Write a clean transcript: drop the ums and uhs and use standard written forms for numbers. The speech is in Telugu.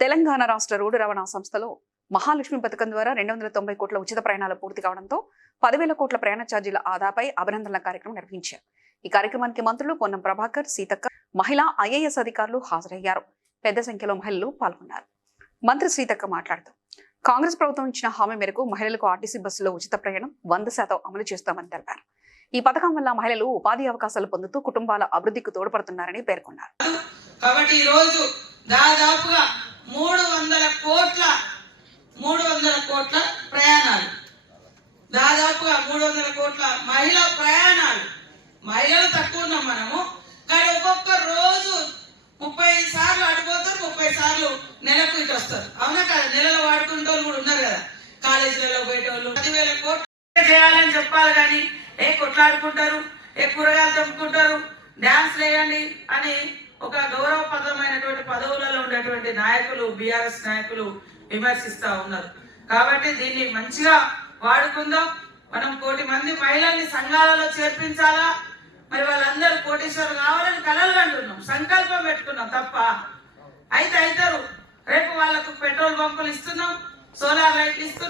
తెలంగాణ రాష్ట్ర రోడ్డు రవాణా సంస్థలో మహాలక్ష్మి పథకం ద్వారా 290 కోట్ల ఉచిత ప్రయాణాలు పూర్తి కావడంతో 10,000 కోట్ల ప్రయాణ ఛార్జీల ఆదాపై అభినందనల కార్యక్రమం నిర్వహించారు. ఈ కార్యక్రమానికి మంత్రులు పొన్నం ప్రభాకర్, సీతక్క, మహిళా ఐఏఎస్ అధికారులు హాజరయ్యారు. పెద్ద సంఖ్యలో మహిళలు పాల్గొన్నారు. మంత్రి సీతక్క మాట్లాడుతూ కాంగ్రెస్ ప్రభుత్వం ఇచ్చిన హామీ మేరకు మహిళలకు ఆర్టీసీ బస్సులో ఉచిత ప్రయాణం 100% అమలు చేస్తామని తెలిపారు. ఈ పథకం వల్ల మహిళలు ఉపాధి అవకాశాలు పొందుతూ కుటుంబాల అభివృద్ధికి తోడ్పడుతున్నారని పేర్కొన్నారు. కాబట్టి ఈ రోజు దాదాపుగా 300 కోట్ల ప్రయాణాలు, దాదాపుగా 300 కోట్ల మహిళా ప్రయాణాలు. మహిళలు తక్కువ ఉన్నాం మనము, కానీ ఒక్కొక్క రోజు 30 సార్లు అడిపోతారు, 30 సార్లు నెలకు ఇటు వస్తారు. అవునా కదా? నెలలో వాడుకునే వాళ్ళు కూడా ఉన్నారు కదా, కాలేజీలలో పోయేటోళ్ళు. 10,000 కోట్లు చేయాలని చెప్పాలి, కానీ కొట్లాడుకుంటారు, కూరగాయలు తెంపుకుంటారు, డాన్స్ వేయండి అని ఒక గౌరవప్రదమైనటువంటి పదవులలో ఉండేటువంటి నాయకులు, బీఆర్ఎస్ నాయకులు విమర్శిస్తా ఉన్నారు. కాబట్టి దీన్ని మంచిగా వాడుకుందాం. మనం 1 కోటి మంది మహిళల్ని సంఘాలలో చేర్పించాలా, మరి వాళ్ళందరూ కోటీశ్వరులు కావాలని కలలు కంటున్నాం, సంకల్పం పెట్టుకున్నాం తప్ప అయితే అవుతారు. రేపు వాళ్ళకు పెట్రోల్ బంకులు ఇస్తున్నాం, సోలార్ లైట్లు ఇస్తున్నాం.